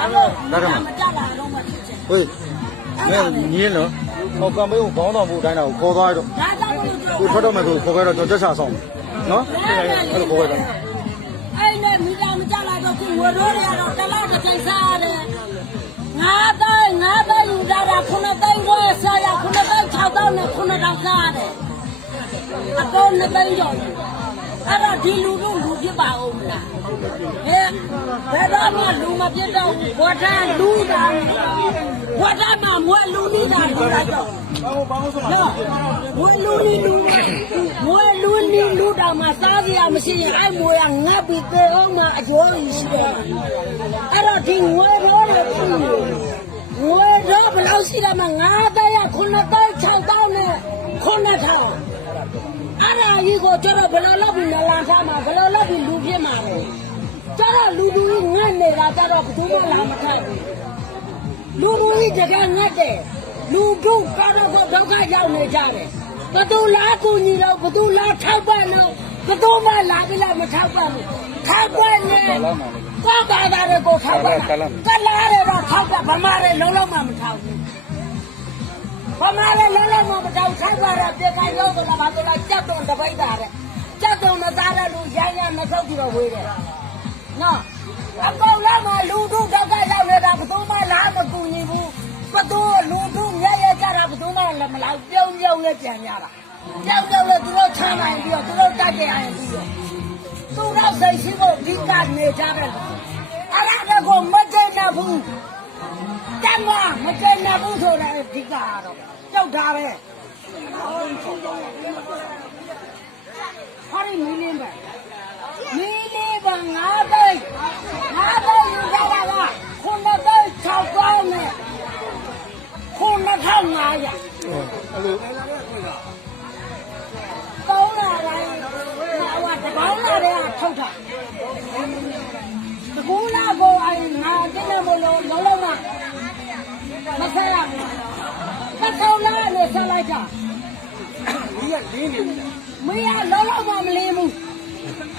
ဘာလို့ဒါကမှမကြလာတော့မှဖြစ်ချင်ဟေးမင်းညင်းနော်ဟောကမေးကိုဘောင်းတော်မူတိုင်းတော့ခေါ်သွားရတော့ဒါကြောင့်မလို့ကိုထွက်တော့မယ်ဆိုခေါ်ခဲ့တော့ကျွန်တော်တက်ချဆောင်နော်အဲ့လိုခေါ်ခဲ့တော့အဲ့နဲ့မိသားမကြလာတော့ခုဝရိုးတွေကတော့တလောက်တစ်ချိန်စားရတယ်ငါးတိုင်းငါးတိုင်းယူကြတာခုနှစ်တိုင်းခွဲစားရခုနှစ်တိုင်း၆တောင်းနဲ့ခုနှစ်တောင်းစားရတယ်အကုန်နှစ်တိုင်းကျော် အဲ့တော့ဒီလူတို့လူဖြစ်ပါအောင်မလားဟဲ့ဘယ်တော့မှလူမဖြစ်တော့ဘူးဘောထန်လူတာဘောထန်မှမွဲလူနေတာလူတာကြောင့်နော်မွေလူနီလူမွေလူနီလူတာမှာစားစရာမရှိရင်အဲ့မွေကငတ်ပြီးသေအောင်မှာအကျိုးရှိတယ်အဲ့တော့ဒီငွေတော့လေငွေတော့ဘယ်လောက်ရှိလဲမှာ900 900 6000 6000နဲ့9000 အဲ့ဒါကြီးကိုကျတော့ဘယ်လိုလုပ်ပြီးလလန်ထားမှာဘယ်လိုလုပ်ပြီးလူပြစ်မှာလဲကျတော့လူလူကြီးငတ်နေတာကျတော့ဘယ်သူမှလာမထိုက်ဘူးလူလူကြီးတကယ်ငတ်တယ်လူတို့ကတော့ဒုက္ခရောက်နေကြတယ်ဘသူလားကူညီတော့ဘသူလားထောက်ပံ့တော့ဘသူမှလာပြီးလာမထောက်ပံ့ဘူးထောက်ပံ့နေကောက်တာတာတွေကိုထောက်ပံ့ကလာရတော့ထောက်ပံ့ဗမာတွေလုံးလုံးမှမထောက်ဘူးဗမာတွေလုံးလုံးမှမထောက်ထောက်ပံ့တော့ပြေခိုင်လို့ဆိုတာဘာလို့လဲကြက် တုံတပိတ်တာတဲ့ကြက်တုံမသားတဲ့လူရိုင်းရမထုတ်ပြီးတော့ဝေးတယ်နော်အကောင်လုံးမှာလူတို့တော့ကရောက်နေတာဘယ်သူမှလာမကူညီဘူးဘယ်သူလူတို့မြဲရဲကြတာဘယ်သူမှလည်းမလာပြုံးပြုံးနဲ့ပြန်ရတာပြောင်းပြောင်းနဲ့သူတို့ချမ်းနိုင်ပြီးတော့သူတို့တက်ကြရရင်ပြီးတော့သူတို့စိတ်ရှိဖို့ဒီကနေကြတယ်အဲ့ဒါကိုမတည့်နိုင်ဘူးတမမတည့်နိုင်ဘူးဆိုတော့ဒီကတော့ကြောက်တာပဲ နှစ်ထောင်ငါးရအဲ့လိုကောင်းလာတိုင်းဟိုကတကောင်းလာတဲ့ကထုတ်တာတကူလာကိုအိုင်ငါတင်းနေမလို့လုံးလုံးမမဆက်ရဘူးတကောင်းလာနဲ့ဆက်လိုက်တာဒီကလင်းနေတယ်မင်းကလုံးလုံးမမလင်းဘူး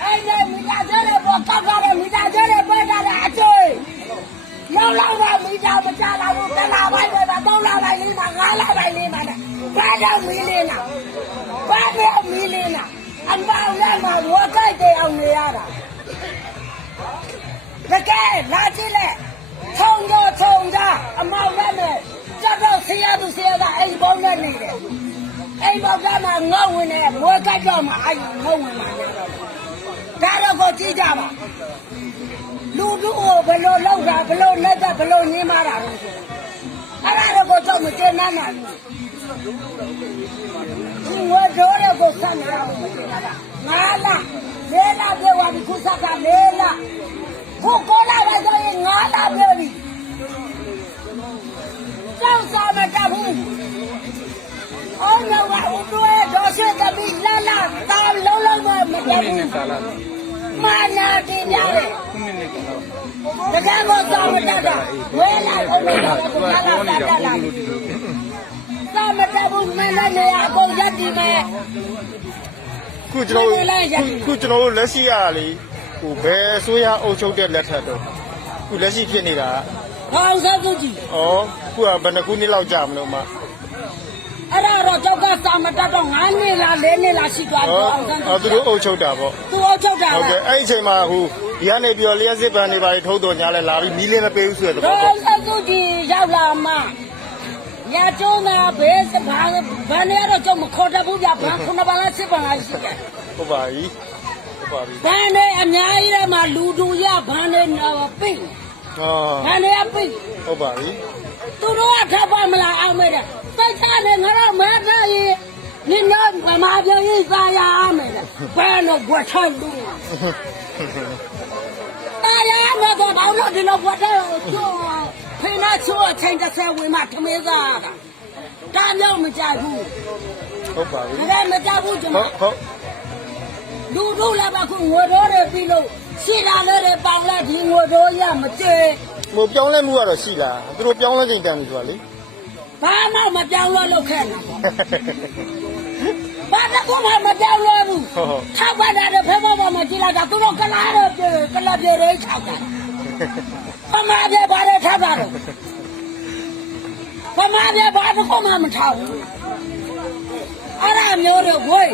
အဲ့ဒါမိသားစုတွေပေါ်ကောက်ကြတယ်မိသားစုတွေပေါ်ကြတယ်အကျွေးလုံးလုံးကမိသားမကြလာဘူး ဘာတော့မီလင်းနာဘာတော့မီလင်းနာအမောင်လည်းမဝတ်ကြိုက်တယ်အောင်နေရတာတကယ်လာကြည့်လေထုံတော့ထုံတာအမောင်လည်းနဲ့ကြတော့ဆရာသူဆရာကအိမ်ပေါင်းနဲ့နေတယ်အိမ်ဘောက်ကမှငေါ့ဝင်နေမွေးကတ်တော့မှအဲ့ငေါ့ဝင်မှာနေတော့ဒါတော့ကိုကြည့်ကြပါလူတို့ကိုဘယ်လိုလောက်တာဘယ်လိုလက်သက်ဘယ်လိုညင်းမာတာလို့ဆိုအဲ့ဒါတော့ကိုကြောက် မကျင်းနိုင်နိုင်ဘူးဒီဝတ်တော်ရဲ့ကိုဆက်နေအောင်မကျင်းနိုင်တာငါလားလေးလားပြောပါဒီခုဆက်ကလေးလားခုကိုလာပဲဆိုရင်ငါလားပြောပြီကြောက်စားမတတ်ဘူးအောင်တော့ကဦးတို့တော့ရှိကပြီးလာလာတာလုံးလုံးမမပြဘူးမာနာတင်ရတယ်တ ကယ်မဆောင်မတတ်တာဝဲလာအောင်တော့ကလာလာတတ်လာသာမတတ်ဘူးမင်းလည်းနေအကုန်ရက်ဒီမဲ့ခုကျွန်တော်ခုကျွန်တော်တို့လက်ရှိရတာလေဟိုဘယ်အစိုးရအုပ်ချုပ်တဲ့လက်ထက်တော့ခုလက်ရှိဖြစ်နေတာဟောင်းစားသူကြီးဩခုကဘယ်နှခုနှစ်လောက်ကြာမလို့မအဲ့ဒါတော့ကျောက်ကသာမတတ်တော့9နှစ်လား4နှစ်လားရှိသွားပြီဩအောင်စားအော်သူတို့အုပ်ချုပ်တာပေါ့သူ အုပ်ချုပ်တာဟုတ်ကဲ့အဲ့ဒီအချိန်မှာဟိုဒီကနေပြီးတော့လျှက်စစ်ပန်းတွေပါထုတ်တော်ညာလဲလာပြီးမီးလင်းမပေးဘူးဆိုတဲ့သဘောတော့ပေါ့စားသူကြီးရောက်လာမှညကျုံးတာဘေးစဘာဘာနေရတော့ကျောက်မခေါ်တတ်ဘူးဗျဘာခုနပါလားစစ်ပါလားရှိတယ်ဟုတ်ပါပြီဟုတ်ပါပြီဘန်နဲ့အများကြီးထဲမှာလူတူရဘန်နဲ့ပိတ်ဟောဘန်နဲ့ပိတ်ဟုတ်ပါပြီသူတို့ကထပ်ပါမလားအောင်မဲ့တဲ့စိတ်ချနေငါတော့မဲတဲ့ရင်နင်တော့ဗမာပြည်ကြီးသာယာအောင်မဲ့တဲ့ဘန်တော့ဘွက်ထောက်လို့သာယာ မဲ့တော့ဘာလို့ဒီလိုဘွက်ထောက်ချိုးဖိနာချိုးအချိန်တစ်ဆယ်ဝင်မှထမင်းစားတာဒါမျိုးမကြဘူးဟုတ်ပါပြီဒါလည်းမကြဘူးကျွန်ဟုမတ်ဟုတ်လူတို့လည်းအခုငွေတော်တွေပြီးလို့ရှိတာလည်းတွေပေါင်လိုက်ဒီငွေတော်ရမကျေဟိုပြောင်းလဲမှုကတော့ရှိလားသူတို့ပြောင်းလဲချိန်တန်ပြီဆိုတာလေဘာမှမပြောင်းလဲလို့ခဲ့တာ ဘာတကူမှမပြောင်းလဲဘူးဟုတ်ဟုတ်ထောက်ပါတာတော့ဖဲမမမကြည့်လိုက်တာသူတို့ကလာတော့ပြေကလာပြေရေးချောက်တာပမာပြေပါတဲ့ထားတာတော့ဗမာပြည်ဘာတစ်ခုမှမထားဘူးအဲ့ဒါမျိုးတွေဝေး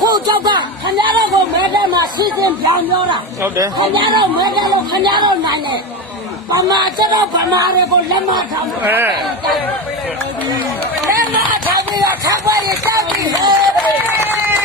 ခုကြောက်ကခင်ဗျားတို့ကမဲတဲ့မှာစီစဉ်ပြောင်းပြောတာဟုတ်တယ်ခင်ဗျားတို့မဲတယ်လို့ခင်ဗျားတို့နိုင်တယ်ဗမာကျတော့ဗမာတွေကိုလက်မထားဘူးအဲ ပြီးတော့ခက်ပွဲတွေတောက်ပြီးဟဲ့